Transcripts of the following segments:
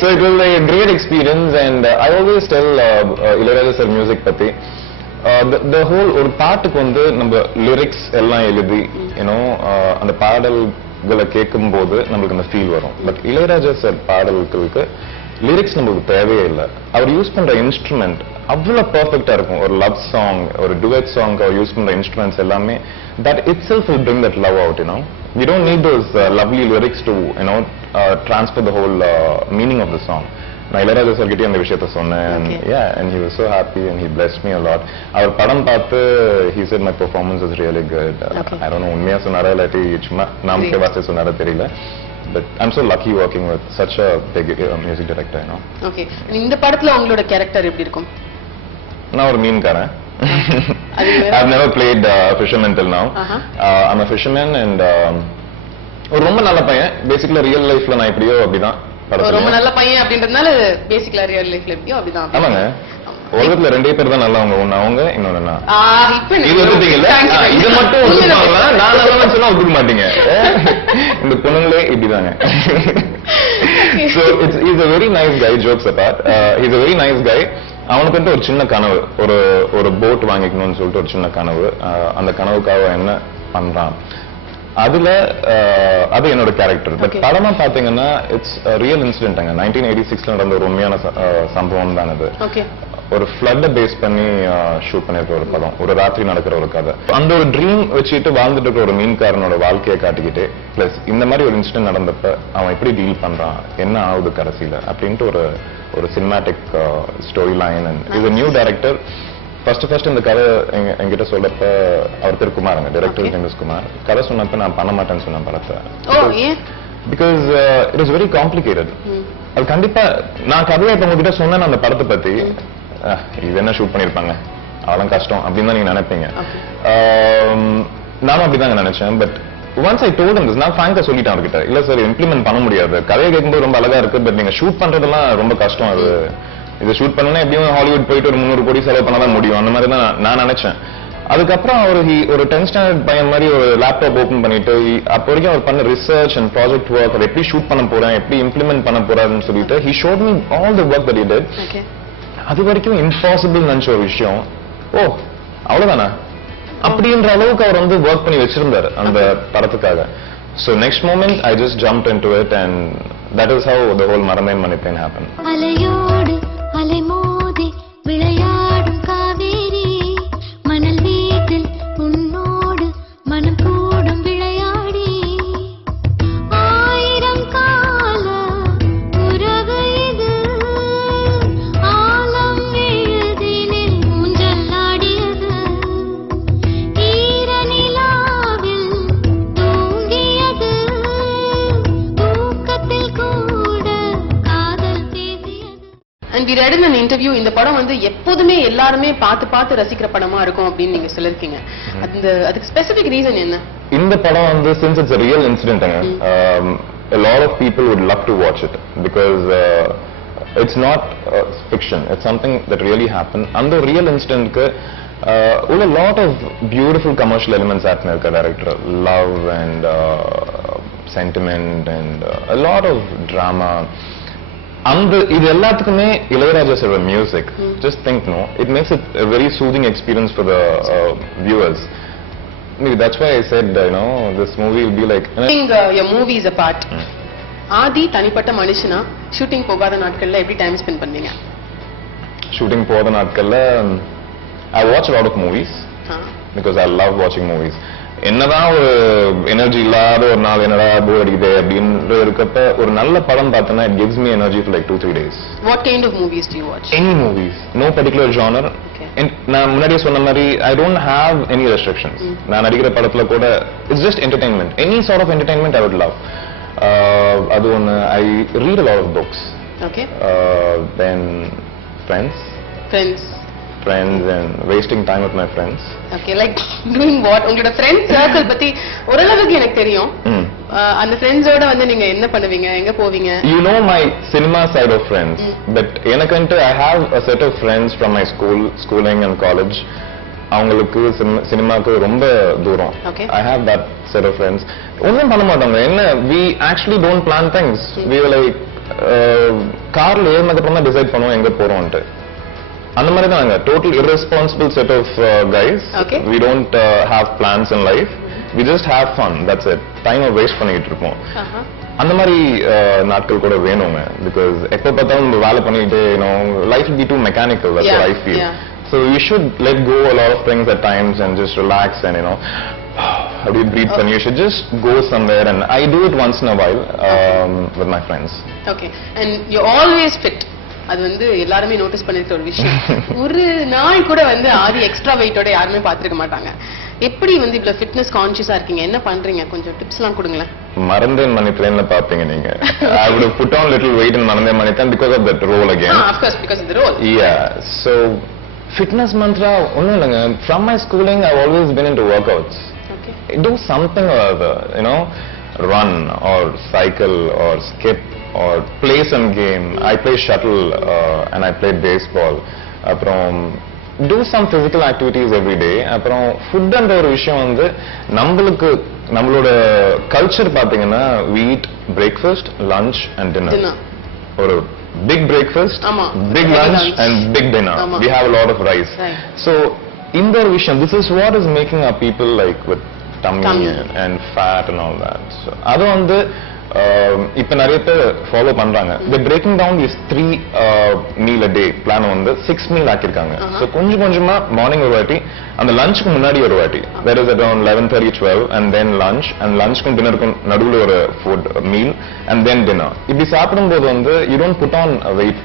So it was like a great experience, and I always tell Ilayaraja sir music patti the whole ஒரு பாட்டுக்கு வந்து நம்ம lyrics எல்லாம் எழுதி அந்த பாடல்களை கேட்கும்போது நம்மளுக்கு அந்த ஃபீல் வரும். பட் இளையராஜா சார் பாடல்களுக்கு லிரிக்ஸ் நமக்கு தேவையே இல்லை. அவர் யூஸ் பண்ற இன்ஸ்ட்ருமெண்ட் அவ்வளவு பெர்ஃபெக்ட்டா இருக்கும். ஒரு லவ் சாங், ஒரு டுவெட் சாங் அவர் யூஸ் பண்ற இன்ஸ்ட்ருமெண்ட்ஸ் எல்லாமே that itself will bring that love out. We don't need those lovely lyrics to transfer the whole meaning of the song. நான் இளையராஜா சார் கிட்டே அந்த விஷயத்த சொன்னேன். And he was so happy and he blessed me a lot. அவர் படம் பார்த்து he said my performance is really good. I don't know உண்மையா சொன்னாரா இல்லாட்டி சும்மா நாமக்கே வார்த்தை சொன்னாரா தெரியல. But I'm so lucky working with such a big music director. Okay. இந்த படத்துல உங்களோட கேரக்டர் எப்படி இருக்கும்? நான் ஒரு மீன்காரன். I've never played fisherman till now. I'm a fisherman and ஒரு ரொம்ப நல்ல பையன். பேசிக்கலா ரியல் லைஃப்ல நான் இப்படியோ அப்படிதான். ரொம்ப நல்ல பையன் அப்படின்றதுனால பேசிக்கலா ரியல் லைஃப்ல எப்படியோ அப்படிதான். ஆமாங்க. உலகத்துல ரெண்டே பேர் தான் நல்லவங்க. ஒன்னு அவங்க, இன்னொன்னு நான். இது ஒத்துட்டீங்கல்ல? இது மட்டும் ஒத்துப்பாங்களா? நான் நல்லவன்னு சொன்னா ஒத்துக்க மாட்டீங்க. இந்த பொண்ணுங்களே இப்படிதாங்க. So he's a very nice guy, jokes apart. He's a very nice guy. அவனுக்கு ஒரு சின்ன கனவு, ஒரு போட் வாங்கிக்கணும்னு சொல்லிட்டு ஒரு சின்ன கனவு. அந்த கனவுக்காக என்ன பண்றான் அதுல அது என்னோட கேரக்டர். பட் படமா பாத்தீங்கன்னா இட்ஸ் ரியல் இன்சிடென்ட். 1986 நடந்த ஒரு உண்மையான சம்பவம் தான் அது. ஒரு ஃப்ளட் பேஸ் பண்ணி ஷூட் பண்ணிருக்க ஒரு படம். ஒரு ராத்திரி நடக்கிற ஒரு கதை. அந்த ஒரு ட்ரீம் வச்சுட்டு வாழ்ந்துட்டு இருக்க ஒரு மீன்காரனோட வாழ்க்கையை காட்டிக்கிட்டு பிளஸ் இந்த மாதிரி ஒரு இன்சிடென்ட் நடந்தப்ப அவன் எப்படி டீல் பண்றான், என்ன ஆகுது கடைசியில அப்படின்ட்டு ஒரு cinematic story line. And is a new director. First இந்த கதை என்கிட்ட சொல்லப்ப அவர் பேர் குமாருங்க, டைரக்டர் எம்.எஸ். குமார். கதை சொன்னப்ப நான் பண்ண மாட்டேன்னு சொன்னேன் படத்தை. Because it is very complicated. அது கண்டிப்பா நான் கதையை இப்ப உங்ககிட்ட சொன்னேன் அந்த படத்தை பத்தி, இது என்ன ஷூட் பண்ணிருப்பாங்க அதெல்லாம் கஷ்டம் அப்படின்னு தான் நீங்க நினைப்பீங்க. நானும் அப்படிதான் நினைச்சேன். But once I told him this, நான் ஃப்ராங்கா சொல்லிட்டேன் அவர்கிட்ட, இல்ல சார் இம்ப்ளிமெண்ட் பண்ண முடியாது. கதையை கேட்கும்போது ரொம்ப அழகா இருக்கு, பட் நீங்க ஷூட் பண்றதெல்லாம் ரொம்ப கஷ்டம். அது இதை ஷூட் பண்ணா எப்படியும் ஹாலிவுட் போயிட்டு ஒரு 300 கோடி செலவு பண்ணாதான் முடியும். அந்த மாதிரி தான் நான் நினைச்சேன். அதுக்கப்புறம் ஒரு 10th ஸ்டாண்டர்ட் பையன் மாதிரி ஒரு லேப்டாப் ஓபன் பண்ணிட்டு அப்போ வரைக்கும் அவர் பண்ண ரிசர்ச் அண்ட் ப்ராஜெக்ட் ஒர்க், அதை எப்படி ஷூட் பண்ண போறேன், எப்படி இம்ப்ளிமெண்ட் பண்ண போறாருன்னு சொல்லிட்டு he showed me all the work that he did. அது வரைக்கும் இம்பாசிபிள் நினைச்ச ஒரு விஷயம், அவ்வளவுதானா அப்படின்ற அளவுக்கு அவர் வந்து ஒர்க் பண்ணி வச்சிருந்தாரு அந்த படத்துக்காக. So next moment I just jumped into it and that is how the whole மறந்தேன் மன்னிப்பேன் happened. அலையோடு அலைமோதி விளையாடும் காவேரி மணல் வீட்டில் உன்னோடு மனம் கூடும் விளையாடி ஆயிரம் கால உறவு இது ஆலம் எழுதினில் ஊஞ்சலாடியது ஈரநிலாவில் தூங்கியது தூக்கத்தில் கூட காதல் பேசியது. And we read in an interview இந்த படம் வந்து எப்போதுமே எல்லாருமே பார்த்து ரசிக்கிற படமா இருக்கும் அப்படின்னு நீங்க சொல்லிருக்கீங்க. அதுக்கு ஸ்பெசிபிக் ரீசன் என்ன? இந்த படம் வந்து since it's a real incident, a lot of people would love to watch it because it's not fiction, it's something that really happened. அந்த real incident க்கு a lot of beautiful commercial elements add பண்ணிருக்க director, love and sentiment and a lot of drama. அந்த இது எல்லாத்துக்குமே Ilaiyaraaja sir music, just think it makes it a very soothing experience for the viewers. Maybe that's why I said this movie will be like your movies apart. ஆதி தனிப்பட்ட மனுஷனா shooting போகாத நாட்கள்ல எப்படி time spend பண்ணீங்க? Shooting போகாத நாட்கள்ல I watch a lot of movies because I love watching movies. என்னதான் ஒரு எனர்ஜி இல்லாத ஒரு நாள் என்னடா போர் அடிக்குது அப்படின்னு இருக்கப்ப ஒரு நல்ல படம் பார்த்தேன்னா it gives me energy for like 2-3 days. What kind of movies do you watch? Any movies, no particular genre. நான் முன்னாடியே சொன்ன மாதிரி I don't have any restrictions. நான் நடிக்கிற படத்துல கூட it's just entertainment. Any sort of entertainment I would love. அது ஒன்று. I read a lot of books. Then friends and wasting time with my friends. Okay, like doing what? உங்களோட friend circle பத்தி ஓரளவுக்கு எனக்கு தெரியும். அந்த ஃப்ரெண்ட்ஸோட வந்து நீங்க என்ன பண்ணுவீங்க, எங்க போவீங்க? You know my cinema side of friends, but எனக்குன்ட்டு I have a set of friends from my schooling and college. அவங்களுக்கு சினிமாக்கு ரொம்ப தூரம். I have that set of friends. ஒன்றும் பண்ண மாட்டாங்க. என்ன we actually don't plan things. We were like கார்ல ஏறினதுக்கு அப்புறம் தான் டிசைட் பண்ணுவோம் எங்க போறோம்ட்டு. அந்த மாதிரி தான் நாங்க total irresponsible set of guys. Okay. We don't have plans in life. We just have fun. That's it. Time waste பண்ணிட்டு இருப்போம். அந்த மாதிரி நாட்கள் கூட வேணுங்க. Because எப்ப பார்த்தாலும் வேலை பண்ணிட்டு life will be too mechanical. That's what I feel. So you should let go a lot of things at times and just relax and how do you breathe and you should just go somewhere, and I do it once in a while with my friends. Okay. And you always fit. அது வந்து எல்லாருமே notice பண்ணிருக்க ஒரு விஷயம். ஒரு நாள் கூட வந்து ஆதி எக்ஸ்ட்ரா வெயிட்டோட யாருமே பாத்துருக்க மாட்டாங்க. எப்படி வந்து இவ்வளவு ஃபிட்னஸ் கான்ஷியஸா இருக்கீங்க? என்ன பண்றீங்க? கொஞ்சம் டிப்ஸ் எல்லாம் கொடுங்களேன். மறந்தேன் மணித்ரேன்ல பாப்பீங்க நீங்க. I would have put on little weight in மறந்தேன் மணித்ரேன் because of that role again. Of course, because of the role. Yeah. So fitness mantra ஒண்ணும் இல்லைங்க. From my schooling I've always been into workouts. Okay. Do something or other, run or cycle or skip or play some game. I play shuttle and I play baseball. அப்புறம் do some physical activities every day. அப்புறம் food என்ற ஒரு விஷயம் வந்து நம்மளோட culture பாத்தீங்கன்னா we eat breakfast, lunch and dinner. ஒரு big breakfast, big lunch and big dinner. We have a lot of rice. Right. So இந்த ஒரு விஷயம், this is what is making our people like with tummy and fat and all that. So அது வந்து இப்ப நிறைய பேர் follow பண்றாங்க. They're breaking down these 3 meal a day plan வந்து 6 meal ஆக்கிருக்காங்க. So கொஞ்சம் கொஞ்சமா மார்னிங் ஒரு வாட்டி, அந்த லஞ்சுக்கு முன்னாடி ஒரு வாட்டி, that is around 11:30 12 and then lunch, and lunchக்கும் டின்னருக்கும் நடுவுல ஒரு food meal and then dinner. இப்படி சாப்பிடும்போது வந்து you don't put on a weight.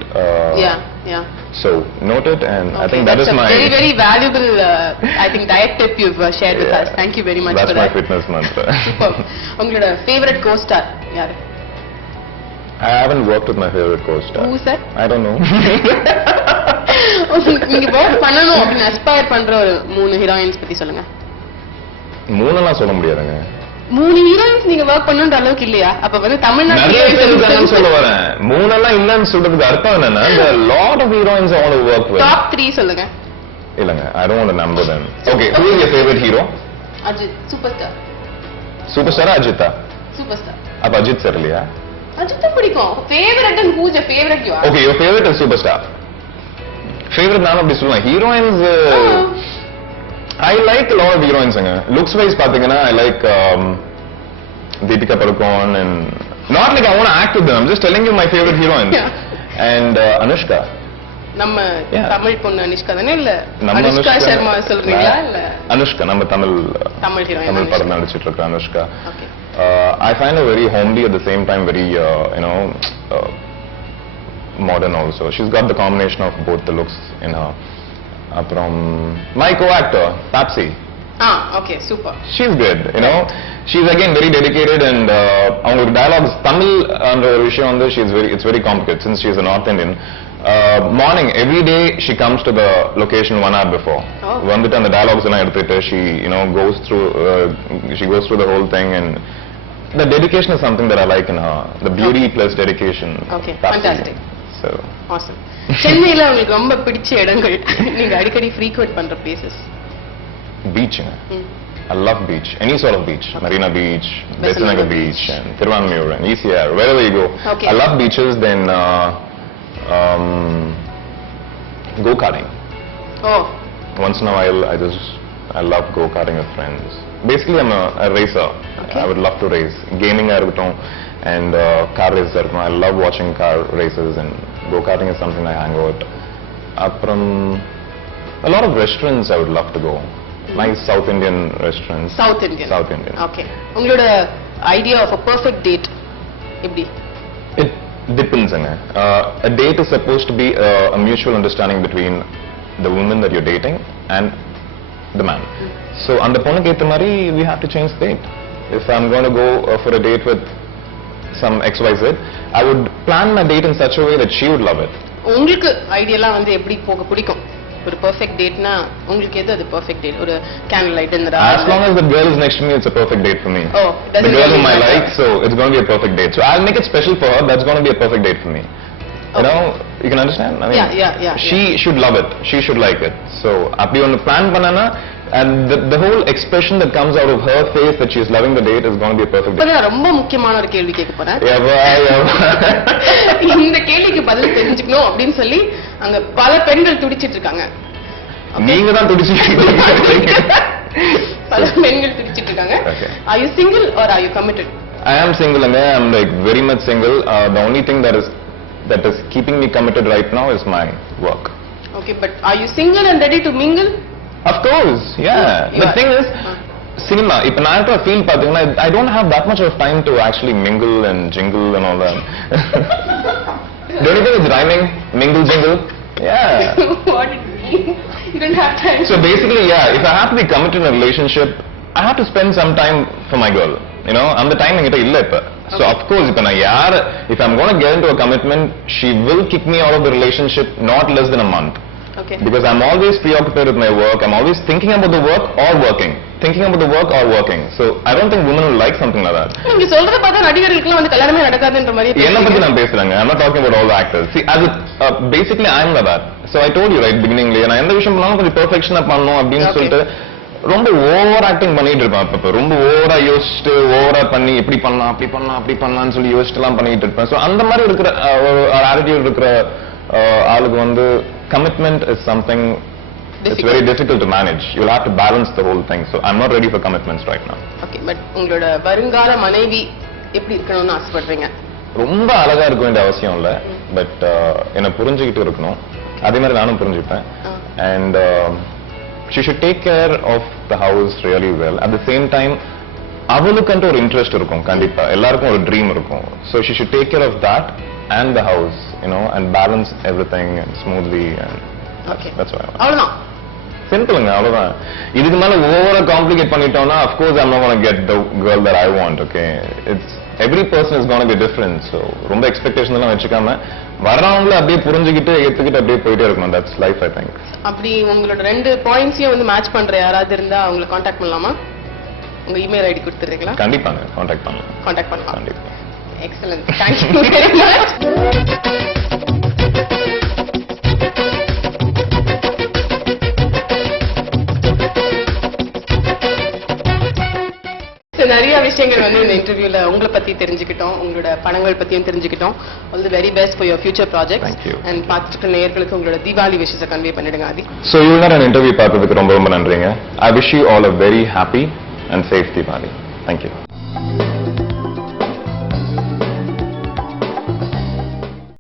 Yeah. So note it, and I think that is my very very valuable I think diet tip you've shared with us. Thank you very much for that. That's my fitness mantra. Super. உங்களோட favorite co-star யாரு? I haven't worked with my favorite co-star. Who's that? I don't know. நீங்க work பண்ணனும் அப்படி aspire பண்ற ஒரு 3 heroines பத்தி சொல்லுங்க. 3 எல்லாம் சொல்ல முடியாதுங்க. 3 ஹீரோயின்ஸ் நீங்க வர்க் பண்ணனும்ன்ற அளவுக்கு இல்லையா? அப்ப வந்து தமிழ்நாட்டுல சொல்ல வரேன். 3 எல்லாம் இல்லன்னு சொல்றதுக்கு அர்த்தம் என்னன்னா, the lot of heroines I want to work with. Top 3 சொல்லுங்க. இல்லங்க, I don't want to number them. Okay, who is your favorite hero? Ajith, superstar. சூப்பர்ஸ்டாரா அஜித்தா? சூப்பர்ஸ்டார். அப்ப அஜித் சார் இல்லையா? அஜித் பிடிக்கும். Favourite and who's your favorite you are? Okay, your favorite is superstar. Favorite நான் அப்படி சொல்லுவேன். Heroines I like a lot of heroines. Looks wise பாத்தீங்கன்னா I like Deepika Padukone, and not like I want to act with them. I'm just telling you my favorite heroines. And Anushka. நம்ம தமிழ் பொண்ணு அனுஷ்கா தானே? இல்ல அனுஷ்கா சர்மா சொல்றீங்களா? இல்ல அனுஷ்கா நம்ம Tamil heroine, Tamil படம் நடிச்சிட்டு இருக்க Anushka. Okay. I find her very homely, at the same time very modern also. She's got the combination of both the looks in her. From my co-actor Papsi. Okay, super. She's good, she's again very dedicated, and our dialogues Tamil and her விஷயம் வந்து it's very complicated since she's a North Indian. Morning every day she comes to the location 1 hour before. வந்துட்டு அந்த dialogues எல்லாம் எடுத்துட்டு she goes through the whole thing, and the dedication is something that I like in her. The beauty plus dedication. Okay, fantastic. So awesome. சென்னையில உங்களுக்கு ரொம்ப பிடிச்ச இடங்கள், நீங்க அடிக்கடி ஃப்ரீக்வென்ட் பண்ற places? Beach. I love beach. Any sort of beach. Marina Beach, Besanagar Beach, and Thiruvanmiyur and ECR, wherever you go. Okay. I love beaches. Then go-karting. Once in a while I love go-karting with friends. Basically I'm a racer. Okay. I would love to race. Gaming and car races. I love watching car races, and go-karting is something I hang out. A lot of restaurants I would love to go. Nice South Indian restaurants. South Indian. Okay. உங்களோட idea of a perfect date எப்படி? It depends. A date is supposed to be a mutual understanding between the woman that you're dating and the man. So அந்த பொண்ணுக்கு ஏத்த மாதிரி we have to change the date. If I'm going to go for a date with some XYZ, I would plan my date in such a way that she would love it. உங்களுக்கு ஐடியலா வந்து எப்படி போக பிடிக்கும்? ஒரு perfect dateனா உங்களுக்கு எது அது perfect date? ஒரு candle light dinner? As long as the girl is next to me, it's a perfect date for me. The girl whom I like, so it's going to be a perfect date. So I'll make it special for her. That's going to be a perfect date for me. You can understand? I mean, yeah. She should love it. She should like it. So அப்படி ஒன்னு plan பண்ணனா And the whole expression that comes out of her face that she is loving the date is going to be a perfect date. இப்ப நான் ரொம்ப முக்கியமான ஒரு கேள்வி கேட்க போறேன். எவ்வா. இந்த கேள்விக்கு பதில் தெரிஞ்சுக்கணும் அப்படின்னு சொல்லி அங்க பல பெண்கள் துடிச்சிட்டு இருக்காங்க. நீங்க தான் துடிச்சிட்டு இருக்கீங்க. பல பெண்கள் துடிச்சிட்டு இருக்காங்க. Okay. Are you single or are you committed? I am single and I'm like very much single. The only thing that is keeping me committed right now is my work. Okay, but are you single and ready to mingle? Of course, yeah. You The are. thing is, cinema, if I have to feel pathina, I don't have that much of time to actually mingle and jingle and all that. Don't you think it's rhyming? Mingle, jingle? Yeah. What did you mean? You don't have time. So basically, yeah, if I have to be committed in a relationship, I have to spend some time for my girl. You know, I'm the timing it illa ipa. So Okay. of course, if I'm going to get into a commitment, she will kick me out of the relationship not less than a month. Okay. Because I'm always preoccupied with my work. I'm always thinking about the work or working. Thinking about the work or working. So I don't think women will like something like that. நீங்க சொல்றத பார்த்தா நடிகர்களுக்கு வந்து கல்யாணமே நடக்காதுன்ற மாதிரி என்ன பத்தி நான் பேசுறேங்க. I'm not talking about all the actors. See, basically I'm like that. So I told you right beginningly, நான் எந்த விஷயம் பண்ணாலும் கொஞ்சம் பெர்ஃபெக்ஷனா பண்ணணும் அப்படின்னு Okay. சொல்லிட்டு ரொம்ப ஓவர் ஆக்டிங் பண்ணிட்டு இருப்பேன். அப்ப ரொம்ப ஓவரா யோசிச்சுட்டு ஓவரா பண்ணி இப்படி பண்ணலாம் அப்படி பண்ணலாம்னு சொல்லி யோசிச்சுட்டு எல்லாம் பண்ணிட்டு இருப்பேன். சோ அந்த மாதிரி இருக்கிற ஒரு ஆட்டிடியூட் இருக்கிற ஆளுக்கு வந்து commitment is something it's very difficult to manage. You'll have to balance the whole thing. So I'm not ready for commitments right now. Okay, but உங்களோட வருங்கால மனைவி எப்படி இருக்கணும்னு ஆசைப்படுறீங்க? ரொம்ப அழகா இருக்க வேண்டிய அவசியம் இல்ல. பட் என்ன புரிஞ்சுக்கிட்டு இருக்கணும். அதே மாதிரி நானும் புரிஞ்சுப்பேன். And she should take care of the house really well. At the same time, அவளுக்கு ஒரு இன்ட்ரெஸ்ட் இருக்கும் கண்டிப்பா. எல்லாருக்கும் ஒரு ட்ரீம் இருக்கும். So she should take care of that and the house, you know, and balance everything and smoothly and Okay. that's why. அவ்வளவுதான். சிம்பிளுங்க அவ்வளவுதான். இதுக்கு மேல ஓவரா காம்ப்ளிகேட் பண்ணிட்டோம்னா of course I'm not going to get the girl that I want. Okay, it's every person is going to be different. So ரொம்ப expectation எல்லாம் வச்சுக்காம வரவங்கள அப்படியே புரிஞ்சுக்கிட்டு ஏத்துக்கிட்டு அப்படியே போயிட்டே இருக்கணும். That's life, I think. அப்படி உங்களோட ரெண்டு பாயிண்ட்ஸையும் வந்து மேட்ச் பண்ற யாராவது இருந்தா அவங்களை காண்டாக்ட் பண்ணலாமா? உங்க இமெயில் ஐடி கொடுத்துறீங்களா? கண்டிப்பாங்க கான்டாக்ட் பண்ணலாம். காண்டாக்ட் பண்ணலாம். கண்டிப்பா. Excellent. Thank you very much. நிறைய விஷயங்கள் வந்து இந்த இன்டர்வியூல உங்களை பத்தி தெரிஞ்சுக்கிட்டோம், உங்களோட படங்கள் பத்தியும் தெரிஞ்சுக்கிட்டோம். All the very best for your future projects. Thank you. And பார்த்துட்டு நேயர்களுக்கு உங்களோட தீபாவளி விஷயத்தை கன்வே பண்ணிடுங்க ஆதி. So you got an interview பார்த்ததுக்கு ரொம்ப ரொம்ப நன்றிங்க. I wish you all a very happy and safe Diwali. Thank you.